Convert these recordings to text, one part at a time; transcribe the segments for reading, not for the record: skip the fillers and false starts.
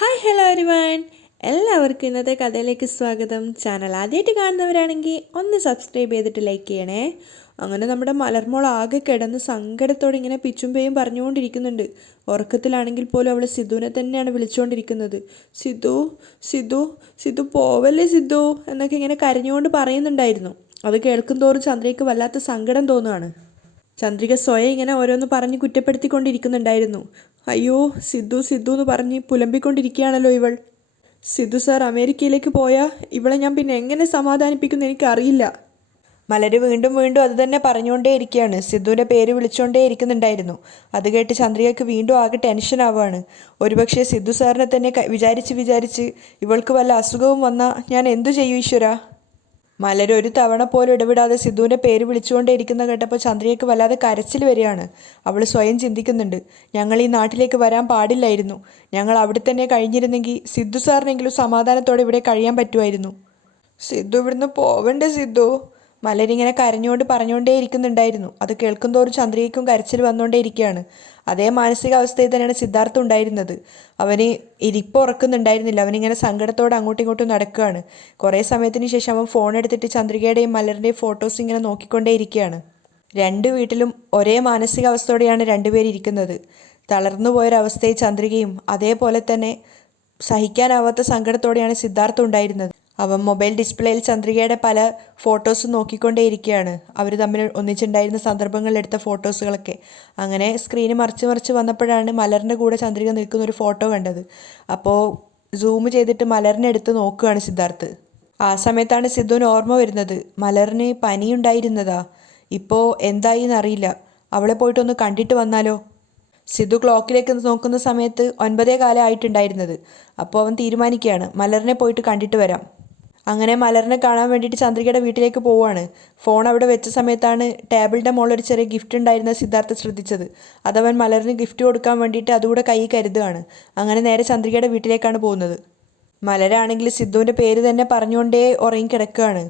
Hi hello everyone, എല്ലാവർക്കും ഇന്നത്തെ കഥയിലേക്ക് സ്വാഗതം. ചാനൽ ആദ്യമായിട്ട് കാണുന്നവരാണെങ്കിൽ ഒന്ന് സബ്സ്ക്രൈബ് ചെയ്തിട്ട് ലൈക്ക് ചെയ്യണേ. അങ്ങനെ നമ്മുടെ മലർമോൾ ആകെ കിടന്ന് സങ്കടത്തോടെ ഇങ്ങനെ പിച്ചും പേയും പറഞ്ഞുകൊണ്ടിരിക്കുന്നുണ്ട്. ഉറക്കത്തിലാണെങ്കിൽ പോലും അവൾ സിദ്ധുവിനെ തന്നെയാണ് വിളിച്ചുകൊണ്ടിരിക്കുന്നത്. സിദ്ധു സിദ്ധു സിദ്ധു പോവല്ലേ സിദ്ധു എന്നൊക്കെ ഇങ്ങനെ കരഞ്ഞുകൊണ്ട് പറയുന്നുണ്ടായിരുന്നു. അത് കേൾക്കും തോറും ചന്ദ്രയ്ക്ക് വല്ലാത്ത സങ്കടം തോന്നുകയാണ്. ചന്ദ്രിക സ്വയം ഇങ്ങനെ ഓരോന്ന് പറഞ്ഞ് കുറ്റപ്പെടുത്തിക്കൊണ്ടിരിക്കുന്നുണ്ടായിരുന്നു. അയ്യോ സിദ്ധു സിദ്ധു എന്ന് പറഞ്ഞ് പുലമ്പിക്കൊണ്ടിരിക്കുകയാണല്ലോ ഇവൾ. സിദ്ധു സാർ അമേരിക്കയിലേക്ക് പോയാൽ ഇവളെ ഞാൻ പിന്നെ എങ്ങനെ സമാധാനിപ്പിക്കുമെന്ന് എനിക്കറിയില്ല. മലര് വീണ്ടും വീണ്ടും അത് തന്നെ പറഞ്ഞുകൊണ്ടേ ഇരിക്കുകയാണ്. സിദ്ധുവിൻ്റെ പേര് വിളിച്ചുകൊണ്ടേ ഇരിക്കുന്നുണ്ടായിരുന്നു. അത് കേട്ട് ചന്ദ്രികയ്ക്ക് വീണ്ടും ആകെ ടെൻഷൻ ആവുകയാണ്. ഒരുപക്ഷെ സിദ്ധു സാറിനെ തന്നെ വിചാരിച്ച് ഇവൾക്ക് വല്ല അസുഖവും വന്നാൽ ഞാൻ എന്തു ചെയ്യൂ ഈശ്വര. മലർ ഒരു തവണ പോലും ഇടപെടാതെ സിദ്ധുവിൻ്റെ പേര് വിളിച്ചുകൊണ്ടേ ഇരിക്കുന്ന കേട്ടപ്പോൾ ചന്ദ്രികയ്ക്ക് വല്ലാതെ കരച്ചിൽ വരികയാണ്. അവൾ സ്വയം ചിന്തിക്കുന്നുണ്ട്, ഞങ്ങൾ ഈ നാട്ടിലേക്ക് വരാൻ പാടില്ലായിരുന്നു. ഞങ്ങൾ അവിടെ തന്നെ കഴിഞ്ഞിരുന്നെങ്കിൽ സിദ്ധു സാറിനെങ്കിലും സമാധാനത്തോടെ ഇവിടെ കഴിയാൻ പറ്റുമായിരുന്നു. സിദ്ധു ഇവിടുന്ന് പോവണ്ടേ സിദ്ധു, മലരിങ്ങനെ കരഞ്ഞുകൊണ്ട് പറഞ്ഞുകൊണ്ടേ ഇരിക്കുന്നുണ്ടായിരുന്നു. അത് കേൾക്കുന്തോറും ചന്ദ്രികയ്ക്കും കരച്ചിൽ വന്നുകൊണ്ടേ ഇരിക്കുകയാണ്. അതേ മാനസികാവസ്ഥയിൽ തന്നെയാണ് സിദ്ധാർത്ഥ ഉണ്ടായിരുന്നത്. അവന് ഇരിപ്പ് ഉറക്കുന്നുണ്ടായിരുന്നില്ല. അവനിങ്ങനെ സങ്കടത്തോടെ അങ്ങോട്ടും ഇങ്ങോട്ടും നടക്കുകയാണ്. കുറേ സമയത്തിന് ശേഷം അവൻ ഫോൺ എടുത്തിട്ട് ചന്ദ്രികയുടെയും മലറിൻ്റെയും ഫോട്ടോസ് ഇങ്ങനെ നോക്കിക്കൊണ്ടേ ഇരിക്കുകയാണ്. രണ്ട് വീട്ടിലും ഒരേ മാനസികാവസ്ഥയോടെയാണ് രണ്ടുപേരും ഇരിക്കുന്നത്. തളർന്നു പോയൊരവസ്ഥയിൽ ചന്ദ്രികയും അതേപോലെ തന്നെ സഹിക്കാനാവാത്ത സങ്കടത്തോടെയാണ് സിദ്ധാർത്ഥ ഉണ്ടായിരുന്നത്. അവൻ മൊബൈൽ ഡിസ്പ്ലേയിൽ ചന്ദ്രികയുടെ പല ഫോട്ടോസും നോക്കിക്കൊണ്ടേയിരിക്കുകയാണ്. അവർ തമ്മിൽ ഒന്നിച്ചുണ്ടായിരുന്ന സന്ദർഭങ്ങളിൽ എടുത്ത ഫോട്ടോസുകളൊക്കെ. അങ്ങനെ സ്ക്രീന് മറിച്ച് വന്നപ്പോഴാണ് മലറിൻ്റെ കൂടെ ചന്ദ്രിക നിൽക്കുന്ന ഒരു ഫോട്ടോ കണ്ടത്. അപ്പോൾ സൂം ചെയ്തിട്ട് മലറിനെ എടുത്ത് നോക്കുകയാണ് സിദ്ധാർത്ഥ്. ആ സമയത്താണ് സിദ്ധുവിന് ഓർമ്മ വരുന്നത്, മലറിന് പനിയുണ്ടായിരുന്നതാ. ഇപ്പോൾ എന്തായി എന്നറിയില്ല. അവളെ പോയിട്ടൊന്ന് കണ്ടിട്ട് വന്നാലോ. സിദ്ധു ക്ലോക്കിലേക്ക് നോക്കുന്ന സമയത്ത് 9:15 ആയിട്ടുണ്ടായിരുന്നത്. അപ്പോൾ അവൻ തീരുമാനിക്കുകയാണ്, മലറിനെ പോയിട്ട് കണ്ടിട്ട് വരാം. അങ്ങനെ മലറിനെ കാണാൻ വേണ്ടിയിട്ട് ചന്ദ്രികയുടെ വീട്ടിലേക്ക് പോവുകയാണ്. ഫോൺ അവിടെ വെച്ച സമയത്താണ് ടേബിളിൻ്റെ മുകളിൽ ഒരു ചെറിയ ഗിഫ്റ്റ് ഉണ്ടായിരുന്നത് സിദ്ധാർത്ഥ ശ്രദ്ധിച്ചത്. അതവൻ മലറിന് ഗിഫ്റ്റ് കൊടുക്കാൻ വേണ്ടിയിട്ട് അതുകൂടെ കൈ കരുതുകയാണ്. അങ്ങനെ നേരെ ചന്ദ്രികയുടെ വീട്ടിലേക്കാണ് പോകുന്നത്. മലരാണെങ്കിൽ സിദ്ധുവിൻ്റെ പേര് തന്നെ പറഞ്ഞുകൊണ്ടേ ഉറങ്ങിക്കിടക്കുകയാണ്.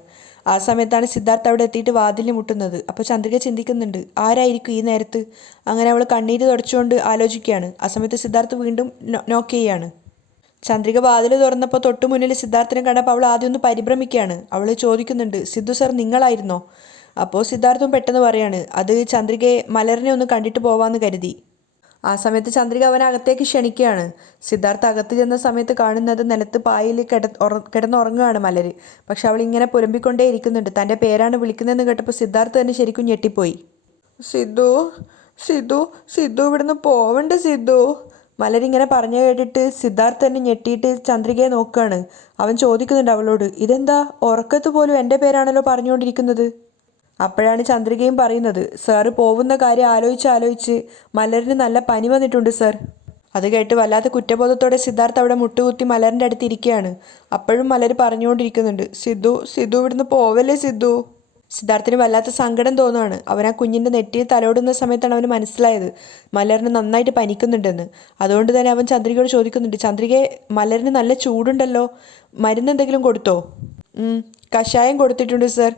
ആ സമയത്താണ് സിദ്ധാർത്ഥ അവിടെ എത്തിയിട്ട് വാതിലിൽ മുട്ടുന്നത്. അപ്പോൾ ചന്ദ്രിക ചിന്തിക്കുന്നുണ്ട്, ആരായിരിക്കും ഈ നേരത്ത്. അങ്ങനെ അവൾ കണ്ണീര് തുടച്ചുകൊണ്ട് ആലോചിക്കുകയാണ്. ആ സമയത്ത് സിദ്ധാർത്ഥ വീണ്ടും നോക്ക് ചെയ്യുകയാണ്. ചന്ദ്രിക വാതിൽ തുറന്നപ്പോൾ തൊട്ടു മുന്നിൽ സിദ്ധാർത്ഥിനെ കണ്ടപ്പോൾ അവൾ ആദ്യം ഒന്ന് പരിഭ്രമിക്കുകയാണ്. അവൾ ചോദിക്കുന്നുണ്ട്, സിദ്ധു സർ നിങ്ങളായിരുന്നോ? അപ്പോൾ സിദ്ധാർത്ഥവും പെട്ടെന്ന് പറയാണ്, അത് ചന്ദ്രികയെ മലറിനെ ഒന്ന് കണ്ടിട്ട് പോവാമെന്ന് കരുതി. ആ സമയത്ത് ചന്ദ്രിക അവനെ അകത്തേക്ക് ക്ഷണിക്കുകയാണ്. സിദ്ധാർത്ഥ അകത്ത് ചെന്ന സമയത്ത് കാണുന്നത് നിലത്ത് പായിൽ കിടന്നുറങ്ങുകയാണ് മലര്. പക്ഷെ അവൾ ഇങ്ങനെ പുലമ്പിക്കൊണ്ടേ ഇരിക്കുന്നുണ്ട്. തൻ്റെ പേരാണ് വിളിക്കുന്നതെന്ന് കേട്ടപ്പോൾ സിദ്ധാർത്ഥ തന്നെ ശരിക്കും ഞെട്ടിപ്പോയി. സിദ്ധു സിദ്ധു സിദ്ധു ഇവിടുന്ന് പോവണ്ട സിദ്ധു, മലരിങ്ങനെ പറഞ്ഞു കേട്ടിട്ട് സിദ്ധാർത്ഥ തന്നെ ഞെട്ടിയിട്ട് ചന്ദ്രികയെ നോക്കുകയാണ്. അവൻ ചോദിക്കുന്നുണ്ട് അവളോട്, ഇതെന്താ ഉറക്കത്ത് പോലും എൻ്റെ പേരാണല്ലോ പറഞ്ഞുകൊണ്ടിരിക്കുന്നത്. അപ്പോഴാണ് ചന്ദ്രികയും പറയുന്നത്, സാറ് പോകുന്ന കാര്യം ആലോചിച്ച് മലരിന് നല്ല പനി വന്നിട്ടുണ്ട് സർ. അത് കേട്ട് വല്ലാത്ത കുറ്റബോധത്തോടെ സിദ്ധാർത്ഥ അവിടെ മുട്ടുകുത്തി മലറിൻ്റെ അടുത്ത് ഇരിക്കുകയാണ്. അപ്പോഴും മലർ പറഞ്ഞുകൊണ്ടിരിക്കുന്നുണ്ട്, സിദ്ധു സിദ്ധു ഇവിടുന്ന് പോവല്ലേ സിദ്ധു. സിദ്ധാർത്ഥിന് വല്ലാത്ത സങ്കടം തോന്നുകയാണ്. അവൻ ആ കുഞ്ഞിൻ്റെ നെറ്റിയിൽ തലോടുന്ന സമയത്താണ് അവന് മനസ്സിലായത് മലറിന് നന്നായിട്ട് പനിക്കുന്നുണ്ടെന്ന്. അതുകൊണ്ട് തന്നെ അവൻ ചന്ദ്രികയോട് ചോദിക്കുന്നുണ്ട്, ചന്ദ്രികയെ മലറിന് നല്ല ചൂടുണ്ടല്ലോ, മരുന്ന് എന്തെങ്കിലും കൊടുത്തോ? കഷായം കൊടുത്തിട്ടുണ്ട് സർ.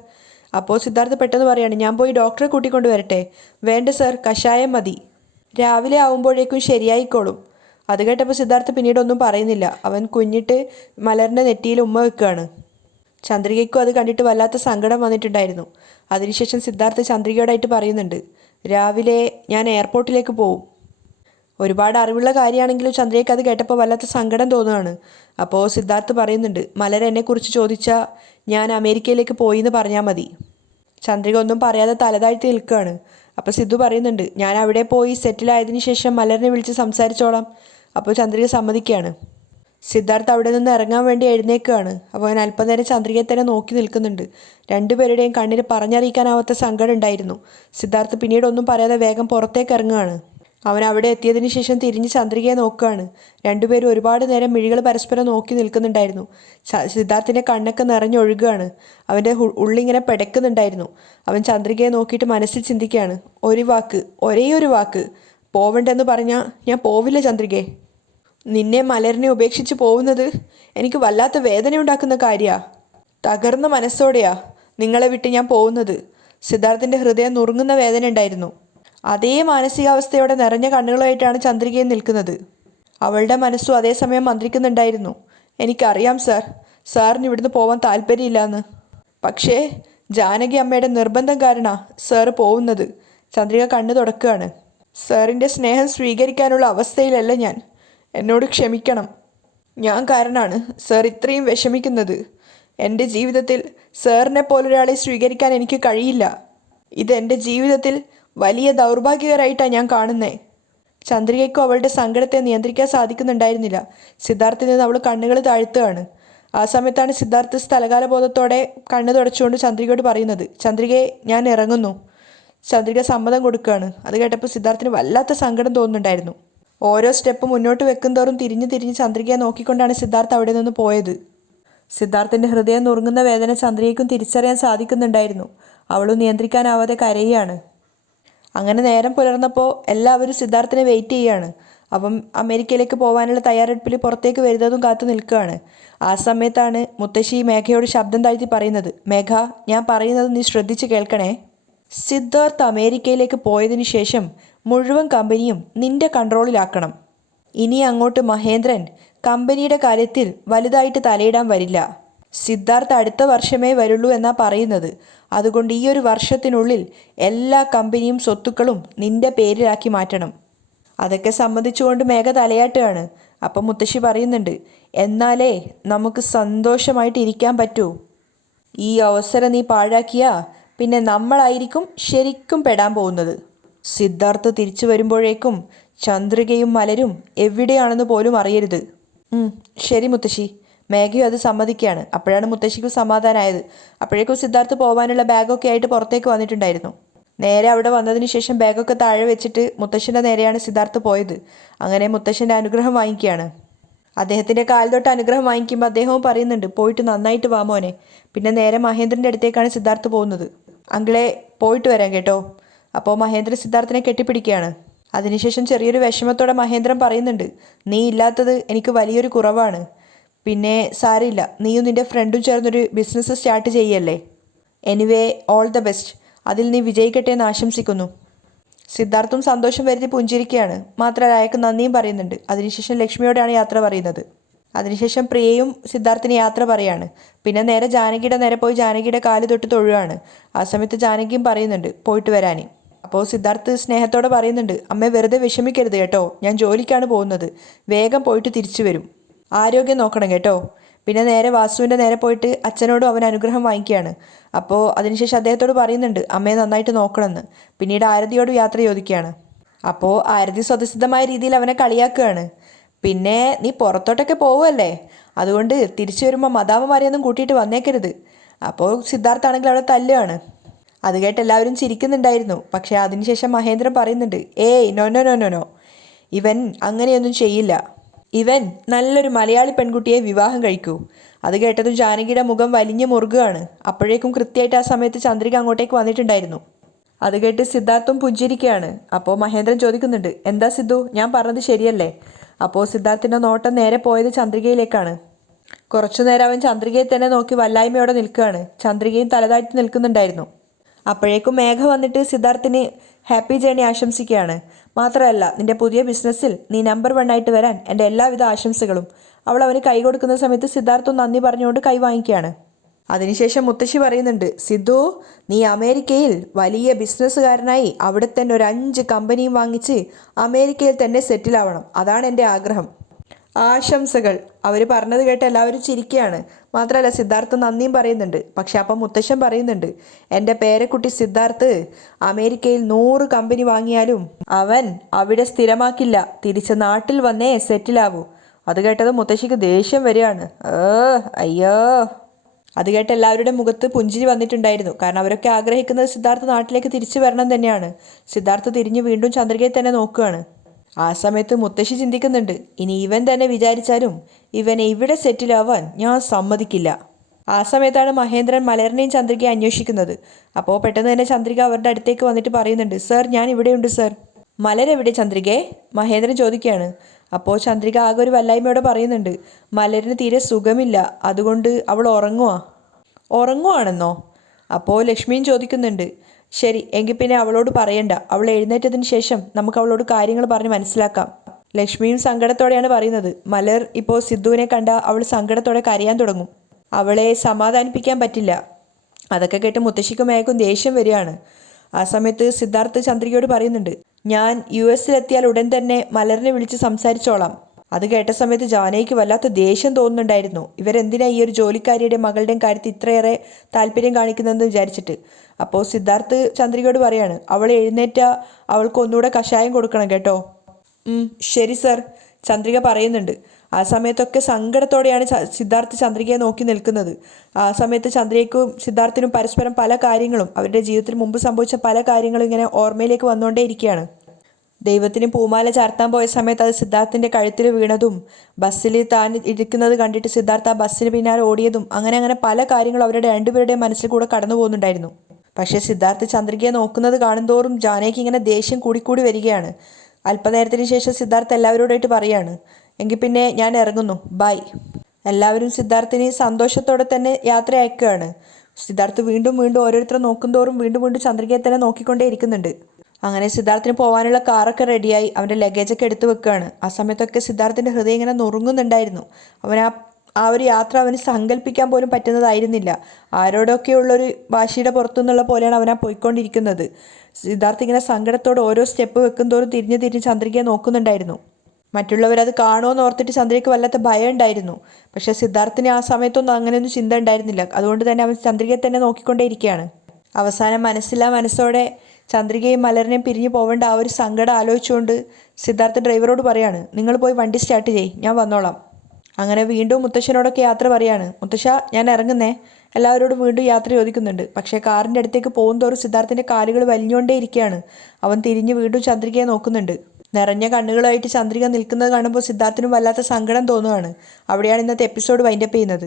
അപ്പോൾ സിദ്ധാർത്ഥ പെട്ടെന്ന് പറയാണ്, ഞാൻ പോയി ഡോക്ടറെ കൂട്ടിക്കൊണ്ട് വരട്ടെ? വേണ്ട സർ, കഷായം മതി, രാവിലെ ആവുമ്പോഴേക്കും ശരിയായിക്കോളും. അത് കേട്ടപ്പോൾ സിദ്ധാർത്ഥ പിന്നീട് ഒന്നും പറയുന്നില്ല. അവൻ കുഞ്ഞിട്ട് മലറിൻ്റെ നെറ്റിയിൽ ഉമ്മ വെക്കുകയാണ്. ചന്ദ്രികയ്ക്കും അത് കണ്ടിട്ട് വല്ലാത്ത സങ്കടം വന്നിട്ടുണ്ടായിരുന്നു. അതിനുശേഷം സിദ്ധാർത്ഥ ചന്ദ്രികയോടായിട്ട് പറയുന്നുണ്ട്, രാവിലെ ഞാൻ എയർപോർട്ടിലേക്ക് പോവും. ഒരുപാട് അറിവുള്ള കാര്യമാണെങ്കിലും ചന്ദ്രികയ്ക്ക് അത് കേട്ടപ്പോൾ വല്ലാത്ത സങ്കടം തോന്നുകയാണ്. അപ്പോൾ സിദ്ധാർത്ഥ് പറയുന്നുണ്ട്, മലർ എന്നെക്കുറിച്ച് ചോദിച്ചാൽ ഞാൻ അമേരിക്കയിലേക്ക് പോയി എന്ന് പറഞ്ഞാൽ മതി. ചന്ദ്രിക ഒന്നും പറയാതെ തലതാഴ്ത്തി നിൽക്കുകയാണ്. അപ്പോൾ സിദ്ധു പറയുന്നുണ്ട്, ഞാൻ അവിടെ പോയി സെറ്റിലായതിനു ശേഷം മലറിനെ വിളിച്ച് സംസാരിച്ചോളാം. അപ്പോൾ ചന്ദ്രിക സമ്മതിക്കുകയാണ്. സിദ്ധാർത്ഥ് അവിടെ നിന്ന് ഇറങ്ങാൻ വേണ്ടി എഴുന്നേൽക്കുകയാണ്. അപ്പോൾ അവൻ അല്പനേരം ചന്ദ്രികയെ തന്നെ നോക്കി നിൽക്കുന്നുണ്ട്. രണ്ടുപേരുടെയും കണ്ണിന് പറഞ്ഞറിയിക്കാനാവാത്ത സങ്കടം ഉണ്ടായിരുന്നു. സിദ്ധാർത്ഥ് പിന്നീട് ഒന്നും പറയാതെ വേഗം പുറത്തേക്ക് ഇറങ്ങുകയാണ്. അവൻ അവിടെ എത്തിയതിനു ശേഷം തിരിഞ്ഞ് ചന്ദ്രികയെ നോക്കുകയാണ്. രണ്ടുപേരും ഒരുപാട് നേരം മിഴികൾ പരസ്പരം നോക്കി നിൽക്കുന്നുണ്ടായിരുന്നു. സിദ്ധാർത്ഥിൻ്റെ കണ്ണൊക്കെ നിറഞ്ഞൊഴുകുകയാണ്. അവൻ്റെ ഉള്ളിങ്ങനെ പെടക്കുന്നുണ്ടായിരുന്നു. അവൻ ചന്ദ്രികയെ നോക്കിയിട്ട് മനസ്സിൽ ചിന്തിക്കുകയാണ്, ഒരു വാക്ക്, ഒരേ ഒരു വാക്ക്, പോവണ്ടെന്ന് പറഞ്ഞാൽ ഞാൻ പോവില്ല ചന്ദ്രികയെ. നിന്നെ മലരിനെ ഉപേക്ഷിച്ച് പോകുന്നത് എനിക്ക് വല്ലാത്ത വേദന ഉണ്ടാക്കുന്ന കാര്യമാണ്. തകർന്ന മനസ്സോടെയാ നിങ്ങളെ വിട്ട് ഞാൻ പോകുന്നത്. സിദ്ധാർത്ഥിൻ്റെ ഹൃദയം നുറുങ്ങുന്ന വേദന ഉണ്ടായിരുന്നു. അതേ മാനസികാവസ്ഥയോടെ നിറഞ്ഞ കണ്ണുകളുമായിട്ടാണ് ചന്ദ്രികയും നിൽക്കുന്നത്. അവളുടെ മനസ്സും അതേസമയം മന്ത്രിക്കുന്നുണ്ടായിരുന്നു. എനിക്കറിയാം സാർ, സാറിന് ഇവിടുന്ന് പോവാൻ താല്പര്യമില്ലാന്ന്. പക്ഷേ ജാനകി അമ്മയുടെ നിർബന്ധം കാരണാ സാറ് പോകുന്നത്. ചന്ദ്രിക കണ്ണു തുടക്കുകയാണ്. സാറിൻ്റെ സ്നേഹം സ്വീകരിക്കാനുള്ള അവസ്ഥയിലല്ല ഞാൻ. എന്നോട് ക്ഷമിക്കണം. ഞാൻ കാരണമാണ് സാർ ഇത്രയും വിഷമിക്കുന്നത്. എൻ്റെ ജീവിതത്തിൽ സാറിനെ പോലൊരാളെ സ്വീകരിക്കാൻ എനിക്ക് കഴിയില്ല. ഇതെൻ്റെ ജീവിതത്തിൽ വലിയ ദൗർഭാഗ്യകരമായിട്ടാണ് ഞാൻ കാണുന്നത്. ചന്ദ്രികയ്ക്കും അവളുടെ സങ്കടത്തെ നിയന്ത്രിക്കാൻ സാധിക്കുന്നുണ്ടായിരുന്നില്ല. സിദ്ധാർത്ഥിൽ നിന്ന് അവൾ കണ്ണുകൾ താഴ്ത്തുകയാണ്. ആ സമയത്താണ് സിദ്ധാർത്ഥ് സ്ഥലകാലബോധത്തോടെ കണ്ണു തുടച്ചുകൊണ്ട് ചന്ദ്രികയോട് പറയുന്നത്, ചന്ദ്രികയെ ഞാൻ ഇറങ്ങുന്നു. ചന്ദ്രിക സമ്മതം കൊടുക്കുകയാണ്. അത് കേട്ടപ്പോൾ സിദ്ധാർത്ഥിന് വല്ലാത്ത സങ്കടം തോന്നുന്നുണ്ടായിരുന്നു. ഓരോ സ്റ്റെപ്പ് മുന്നോട്ട് വെക്കുന്തോറും തിരിഞ്ഞ് തിരിഞ്ഞ് ചന്ദ്രികയെ നോക്കിക്കൊണ്ടാണ് സിദ്ധാർത്ഥ് അവിടെ നിന്ന് പോയത്. സിദ്ധാർത്ഥിൻ്റെ ഹൃദയം നുറുങ്ങുന്ന വേദന ചന്ദ്രികയ്ക്കും തിരിച്ചറിയാൻ സാധിക്കുന്നുണ്ടായിരുന്നു. അവളും നിയന്ത്രിക്കാനാവാതെ കരയുകയാണ്. അങ്ങനെ നേരം പുലർന്നപ്പോൾ എല്ലാവരും സിദ്ധാർത്ഥിനെ വെയിറ്റ് ചെയ്യുകയാണ്. അപ്പം അമേരിക്കയിലേക്ക് പോകാനുള്ള തയ്യാറെടുപ്പിൽ പുറത്തേക്ക് വരുന്നതും കാത്തു നിൽക്കുകയാണ്. ആ സമയത്താണ് മുത്തശ്ശി മേഘയോട് ശബ്ദം താഴ്ത്തി പറയുന്നത്, മേഘ, ഞാൻ പറയുന്നത് നീ ശ്രദ്ധിച്ച് കേൾക്കണേ. സിദ്ധാർത്ഥ് അമേരിക്കയിലേക്ക് പോയതിനു ശേഷം മുഴുവൻ കമ്പനിയും നിന്റെ കൺട്രോളിലാക്കണം. ഇനി അങ്ങോട്ട് മഹേന്ദ്രൻ കമ്പനിയുടെ കാര്യത്തിൽ വലുതായിട്ട് തലയിടാൻ വരില്ല. സിദ്ധാർത്ഥ് അടുത്ത വർഷമേ വരുള്ളൂ എന്നാ പറയുന്നത്. അതുകൊണ്ട് ഈ ഒരു വർഷത്തിനുള്ളിൽ എല്ലാ കമ്പനിയും സ്വത്തുക്കളും നിന്റെ പേരിലാക്കി മാറ്റണം. അതൊക്കെ സമ്മതിച്ചുകൊണ്ട് മേഘ തലയാട്ടുകയാണ്. അപ്പം മുത്തശ്ശി പറയുന്നുണ്ട്, എന്നാലേ നമുക്ക് സന്തോഷമായിട്ട് ഇരിക്കാൻ പറ്റൂ. ഈ അവസരം നീ പാഴാക്കിയാ പിന്നെ നമ്മളായിരിക്കും ശരിക്കും പെടാൻ പോകുന്നത്. സിദ്ധാർത്ഥ് തിരിച്ചു വരുമ്പോഴേക്കും ചന്ദ്രികയും മലരും എവിടെയാണെന്ന് പോലും അറിയരുത്. ശരി മുത്തശ്ശി. മേഘയും അത് സമ്മതിക്കുകയാണ്. അപ്പോഴാണ് മുത്തശ്ശിക്ക് സമാധാനമായത്. അപ്പോഴേക്കും സിദ്ധാർത്ഥ് പോകാനുള്ള ബാഗൊക്കെ ആയിട്ട് പുറത്തേക്ക് വന്നിട്ടുണ്ടായിരുന്നു. നേരെ അവിടെ വന്നതിന് ശേഷം ബാഗൊക്കെ താഴെ വെച്ചിട്ട് മുത്തശ്ശൻ്റെ നേരെയാണ് സിദ്ധാർത്ഥ് പോയത്. അങ്ങനെ മുത്തശ്ശൻ്റെ അനുഗ്രഹം വാങ്ങിക്കുകയാണ്. അദ്ദേഹത്തിൻ്റെ കാൽ തൊട്ട് അനുഗ്രഹം വാങ്ങിക്കുമ്പോൾ അദ്ദേഹവും പറയുന്നുണ്ട്, പോയിട്ട് നന്നായിട്ട് വാ മോനെ. പിന്നെ നേരെ മഹേന്ദ്രൻ്റെ അടുത്തേക്കാണ് സിദ്ധാർത്ഥ് പോകുന്നത്. അങ്കിളെ, പോയിട്ട് വരാം കേട്ടോ. അപ്പോൾ മഹേന്ദ്രൻ സിദ്ധാർത്ഥിനെ കെട്ടിപ്പിടിക്കുകയാണ്. അതിനുശേഷം ചെറിയൊരു വിഷമത്തോടെ മഹേന്ദ്രൻ പറയുന്നുണ്ട്, നീ ഇല്ലാത്തത് എനിക്ക് വലിയൊരു കുറവാണ്. പിന്നെ സാരമില്ല, നീയും നിൻ്റെ ഫ്രണ്ടും ചേർന്നൊരു ബിസിനസ് സ്റ്റാർട്ട് ചെയ്യല്ലേ. Anyway, all the best. അതിൽ നീ വിജയിക്കട്ടെ എന്ന് ആശംസിക്കുന്നു. സിദ്ധാർത്ഥും സന്തോഷം വരുത്തി പുഞ്ചിരിക്കുകയാണ്. മാത്രമല്ല അയാൾക്ക് നന്ദിയും പറയുന്നുണ്ട്. അതിനുശേഷം ലക്ഷ്മിയോടാണ് യാത്ര പറയുന്നത്. അതിനുശേഷം പ്രിയയും സിദ്ധാർത്ഥിന് യാത്ര പറയാണ്. പിന്നെ നേരെ ജാനകിയുടെ നേരെ പോയി ജാനകിയുടെ കാല് തൊട്ട് തൊഴുകയാണ്. ആ സമയത്ത് ജാനകിയും പറയുന്നുണ്ട് പോയിട്ട് വരാൻ. അപ്പോൾ സിദ്ധാർത്ഥ് സ്നേഹത്തോടെ പറയുന്നുണ്ട്, അമ്മ വെറുതെ വിഷമിക്കരുത് കേട്ടോ, ഞാൻ ജോലിക്കാണ് പോകുന്നത്. വേഗം പോയിട്ട് തിരിച്ചു വരും. ആരോഗ്യം നോക്കണം കേട്ടോ. പിന്നെ നേരെ വാസുവിൻ്റെ നേരെ പോയിട്ട് അച്ഛനോടും അവൻ അനുഗ്രഹം വാങ്ങിക്കുകയാണ്. അപ്പോൾ അതിനുശേഷം അദ്ദേഹത്തോട് പറയുന്നുണ്ട് അമ്മയെ നന്നായിട്ട് നോക്കണമെന്ന്. പിന്നീട് ആരതിയോട് യാത്ര ചോദിക്കുകയാണ്. അപ്പോൾ ആരതി സ്വതസിദ്ധമായ രീതിയിൽ അവനെ കളിയാക്കുകയാണ്. പിന്നെ നീ പുറത്തോട്ടൊക്കെ പോവുമല്ലേ, അതുകൊണ്ട് തിരിച്ചു വരുമ്പോൾ മദാമ്മമാരെയൊന്നും കൂട്ടിയിട്ട് വന്നേക്കരുത്. അപ്പോൾ സിദ്ധാർത്ഥാണെങ്കിൽ അവിടെ തല്ലുകയാണ്. അത് കേട്ട് എല്ലാവരും ചിരിക്കുന്നുണ്ടായിരുന്നു. പക്ഷേ അതിനുശേഷം മഹേന്ദ്രൻ പറയുന്നുണ്ട്, ഏയ് no no no no no, ഇവൻ അങ്ങനെയൊന്നും ചെയ്യില്ല. ഇവൻ നല്ലൊരു മലയാളി പെൺകുട്ടിയെ വിവാഹം കഴിക്കൂ. അത് കേട്ടതും ജാനകിയുടെ മുഖം വലിഞ്ഞു മുറുകുകയാണ്. അപ്പോഴേക്കും കൃത്യമായിട്ട് ആ സമയത്ത് ചന്ദ്രിക അങ്ങോട്ടേക്ക് വന്നിട്ടുണ്ടായിരുന്നു. അത് കേട്ട് സിദ്ധാർത്ഥും പുഞ്ചിരിക്കുകയാണ്. അപ്പോൾ മഹേന്ദ്രൻ ചോദിക്കുന്നുണ്ട്, എന്താ സിദ്ധു, ഞാൻ പറഞ്ഞത് ശരിയല്ലേ? അപ്പോൾ സിദ്ധാർത്ഥിൻ്റെ നോട്ടം നേരെ പോയത് ചന്ദ്രികയിലേക്കാണ്. കുറച്ചു നേരം അവൻ ചന്ദ്രികയെ തന്നെ നോക്കി വല്ലായ്മയോടെ നിൽക്കുകയാണ്. ചന്ദ്രികയും തലതാഴ്ത്തി നിൽക്കുന്നുണ്ടായിരുന്നു. അപ്പോഴേക്കും മേഘ വന്നിട്ട് സിദ്ധാർത്ഥിന് ഹാപ്പി ജേണി ആശംസിക്കുകയാണ്. മാത്രമല്ല, നിന്റെ പുതിയ ബിസിനസ്സിൽ നീ നമ്പർ 1 ആയിട്ട് വരാൻ എൻ്റെ എല്ലാവിധ ആശംസകളും. അവൾ അവന് കൈ കൊടുക്കുന്ന സമയത്ത് സിദ്ധാർത്ഥും നന്ദി പറഞ്ഞുകൊണ്ട് കൈ വാങ്ങിക്കുകയാണ്. അതിനുശേഷം മുത്തശ്ശി പറയുന്നുണ്ട്, സിദ്ധു, നീ അമേരിക്കയിൽ വലിയ ബിസിനസ്സുകാരനായി അവിടെ തന്നെ ഒരു 5 കമ്പനിയും വാങ്ങിച്ച് അമേരിക്കയിൽ തന്നെ സെറ്റിലാവണം. അതാണ് എൻ്റെ ആഗ്രഹം. ആശംസകൾ. അവർ പറഞ്ഞത് കേട്ട് എല്ലാവരും ചിരിക്കുകയാണ്. മാത്രമല്ല സിദ്ധാർത്ഥ് നന്ദിയും പറയുന്നുണ്ട്. പക്ഷെ അപ്പം മുത്തശ്ശൻ പറയുന്നുണ്ട്, എൻ്റെ പേരക്കുട്ടി സിദ്ധാർത്ഥ് അമേരിക്കയിൽ 100 കമ്പനി വാങ്ങിയാലും അവൻ അവിടെ സ്ഥിരമാക്കില്ല, തിരിച്ച് നാട്ടിൽ വന്നേ സെറ്റിലാവൂ. അത് കേട്ടത് മുത്തശ്ശിക്ക് ദേഷ്യം വരികയാണ്. അയ്യോ. അത് കേട്ട് എല്ലാവരുടെ മുഖത്ത് പുഞ്ചിരി വന്നിട്ടുണ്ടായിരുന്നു. കാരണം അവരൊക്കെ ആഗ്രഹിക്കുന്നത് സിദ്ധാർത്ഥ് നാട്ടിലേക്ക് തിരിച്ചു വരണം തന്നെയാണ്. സിദ്ധാർത്ഥ് തിരിഞ്ഞ് വീണ്ടും ചന്ദ്രികയെ തന്നെ നോക്കുകയാണ്. ആ സമയത്ത് മുത്തശ്ശി ചിന്തിക്കുന്നുണ്ട്, ഇനി ഇവൻ തന്നെ വിചാരിച്ചാലും ഇവനെ ഇവിടെ സെറ്റിലാവാൻ ഞാൻ സമ്മതിക്കില്ല. ആ സമയത്താണ് മഹേന്ദ്രൻ മലറിനെയും ചന്ദ്രികയെ അന്വേഷിക്കുന്നത്. അപ്പോൾ പെട്ടെന്ന് തന്നെ ചന്ദ്രിക അവരുടെ അടുത്തേക്ക് വന്നിട്ട് പറയുന്നുണ്ട്, സർ, ഞാൻ ഇവിടെയുണ്ട് സർ. മലരെവിടെ ചന്ദ്രികയെ? മഹേന്ദ്രൻ ചോദിക്കുകയാണ്. അപ്പോൾ ചന്ദ്രിക ആകെ ഒരു വല്ലായ്മയോടെ പറയുന്നുണ്ട്, മലരിന് തീരെ സുഖമില്ല, അതുകൊണ്ട് അവൾ ഉറങ്ങുവാണെന്നോ? അപ്പോൾ ലക്ഷ്മിയും ചോദിക്കുന്നുണ്ട്, ശരി, എങ്കിൽ പിന്നെ അവളോട് പറയണ്ട. അവൾ എഴുന്നേറ്റതിന് ശേഷം നമുക്ക് അവളോട് കാര്യങ്ങൾ പറഞ്ഞ് മനസ്സിലാക്കാം. ലക്ഷ്മിയും സങ്കടത്തോടെയാണ് പറയുന്നത്. മലർ ഇപ്പോൾ സിദ്ധുവിനെ കണ്ട അവൾ സങ്കടത്തോടെ കരയാൻ തുടങ്ങും. അവളെ സമാധാനിപ്പിക്കാൻ പറ്റില്ല. അതൊക്കെ കേട്ട് മുത്തശ്ശിക്കും മേഘക്കും ദേഷ്യം വരികയാണ്. ആ സമയത്ത് സിദ്ധാർത്ഥ് ചന്ദ്രികയോട് പറയുന്നുണ്ട്, ഞാൻ US-ലെത്തിയാൽ ഉടൻ തന്നെ മലറിനെ വിളിച്ച് സംസാരിച്ചോളാം. അത് കേട്ട സമയത്ത് ജാനകിക്ക് വല്ലാത്ത ദേഷ്യം തോന്നുന്നുണ്ടായിരുന്നു. ഇവരെന്തിനാ ഈ ഒരു ജോലിക്കാരിയുടെ മകളുടെയും കാര്യത്തിൽ ഇത്രയേറെ താല്പര്യം കാണിക്കുന്നതെന്ന് വിചാരിച്ചിട്ട്. അപ്പോൾ സിദ്ധാർത്ഥ് ചന്ദ്രികയോട് പറയാണ്, അവൾ എഴുന്നേറ്റ അവൾക്ക് ഒന്നുകൂടെ കഷായം കൊടുക്കണം കേട്ടോ. ശരി സർ, ചന്ദ്രിക പറയുന്നുണ്ട്. ആ സമയത്തൊക്കെ സങ്കടത്തോടെയാണ് സിദ്ധാർത്ഥ് ചന്ദ്രികയെ നോക്കി നിൽക്കുന്നത്. ആ സമയത്ത് ചന്ദ്രികയ്ക്കും സിദ്ധാർത്ഥിനും പരസ്പരം പല കാര്യങ്ങളും, അവരുടെ ജീവിതത്തിൽ മുമ്പ് സംഭവിച്ച പല കാര്യങ്ങളും ഇങ്ങനെ ഓർമ്മയിലേക്ക് വന്നുകൊണ്ടേ ഇരിക്കുകയാണ്. ദൈവത്തിന് പൂമാല ചാർത്താൻ പോയ സമയത്ത് അത് സിദ്ധാർത്ഥിൻ്റെ കഴുത്തിൽ വീണതും, ബസ്സിൽ താൻ ഇരിക്കുന്നത് കണ്ടിട്ട് സിദ്ധാർത്ഥ് ആ ബസ്സിന് പിന്നാലെ ഓടിയതും, അങ്ങനെ പല കാര്യങ്ങളും അവരുടെ രണ്ടുപേരുടെയും മനസ്സിൽ കൂടെ കടന്നു പോകുന്നുണ്ടായിരുന്നു. പക്ഷേ സിദ്ധാർത്ഥ് ചന്ദ്രികയെ നോക്കുന്നത് കാണുന്തോറും ജാനകിക്ക് ഇങ്ങനെ ദേഷ്യം കൂടിക്കൂടി വരികയാണ്. അല്പനേരത്തിന് ശേഷം സിദ്ധാർത്ഥ് എല്ലാവരോടായിട്ട് പറയാണ്, എങ്കിൽ പിന്നെ ഞാൻ ഇറങ്ങുന്നു, ബൈ. എല്ലാവരും സിദ്ധാർത്ഥിന് സന്തോഷത്തോടെ തന്നെ യാത്ര അയക്കുകയാണ്. സിദ്ധാർത്ഥ് വീണ്ടും വീണ്ടും ഓരോരുത്തരെ നോക്കുന്തോറും വീണ്ടും വീണ്ടും ചന്ദ്രികയെ തന്നെ നോക്കിക്കൊണ്ടേ ഇരിക്കുന്നുണ്ട്. അങ്ങനെ സിദ്ധാർത്ഥിന് പോകാനുള്ള കാറൊക്കെ റെഡിയായി, അവൻ്റെ ലഗേജൊക്കെ എടുത്തു വെക്കുകയാണ്. ആ സമയത്തൊക്കെ സിദ്ധാർത്ഥിൻ്റെ ഹൃദയം ഇങ്ങനെ നുറുങ്ങുന്നുണ്ടായിരുന്നു. അവൻ ആ ഒരു യാത്ര അവന് സങ്കല്പിക്കാൻ പോലും പറ്റുന്നതായിരുന്നില്ല. ആരോടൊക്കെയുള്ളൊരു വാശിയുടെ പുറത്തുനിന്നുള്ള പോലെയാണ് അവൻ പോയിക്കൊണ്ടിരിക്കുന്നത്. സിദ്ധാർത്ഥ് ഇങ്ങനെ സങ്കടത്തോടെ ഓരോ സ്റ്റെപ്പ് വെക്കുന്തോറും തിരിഞ്ഞ് ചന്ദ്രികയെ നോക്കുന്നുണ്ടായിരുന്നു. മറ്റുള്ളവരത് കാണുമെന്ന് ഓർത്തിട്ട് ചന്ദ്രികയ്ക്ക് വല്ലാത്ത ഭയം ഉണ്ടായിരുന്നു. പക്ഷേ സിദ്ധാർത്ഥിന് ആ സമയത്തൊന്നും അങ്ങനെയൊന്നും ചിന്ത ഉണ്ടായിരുന്നില്ല. അതുകൊണ്ട് തന്നെ അവൻ ചന്ദ്രികയെ തന്നെ നോക്കിക്കൊണ്ടേയിരിക്കുകയാണ്. അവസാനം മനസ്സോടെ ചന്ദ്രികയും മലറിനെയും പിരിഞ്ഞു പോവേണ്ട ആ ഒരു സങ്കടം ആലോചിച്ചുകൊണ്ട് സിദ്ധാർത്ഥ് ഡ്രൈവറോട് പറയാണ്, നിങ്ങൾ പോയി വണ്ടി സ്റ്റാർട്ട് ചെയ്യ്, ഞാൻ വന്നോളാം. അങ്ങനെ വീണ്ടും മുത്തശ്ശനോടൊക്കെ യാത്ര പറയാണ്. മുത്തശ്ശ, ഞാൻ ഇറങ്ങുന്നേ. എല്ലാവരോടും വീണ്ടും യാത്ര ചോദിക്കുന്നുണ്ട്. പക്ഷേ കാറിൻ്റെ അടുത്തേക്ക് പോകുന്തോറും സിദ്ധാർത്ഥിൻ്റെ കാലുകൾ വലിഞ്ഞുകൊണ്ടേ ഇരിക്കുകയാണ്. അവൻ തിരിഞ്ഞ് വീണ്ടും ചന്ദ്രികയെ നോക്കുന്നുണ്ട്. നിറഞ്ഞ കണ്ണുകളായിട്ട് ചന്ദ്രിക നിൽക്കുന്നത് കാണുമ്പോൾ സിദ്ധാർത്ഥിനും വല്ലാത്ത സങ്കടം തോന്നുകയാണ്. അവിടെയാണ് ഇന്നത്തെ എപ്പിസോഡ് വൈൻഡപ്പ് ചെയ്യുന്നത്.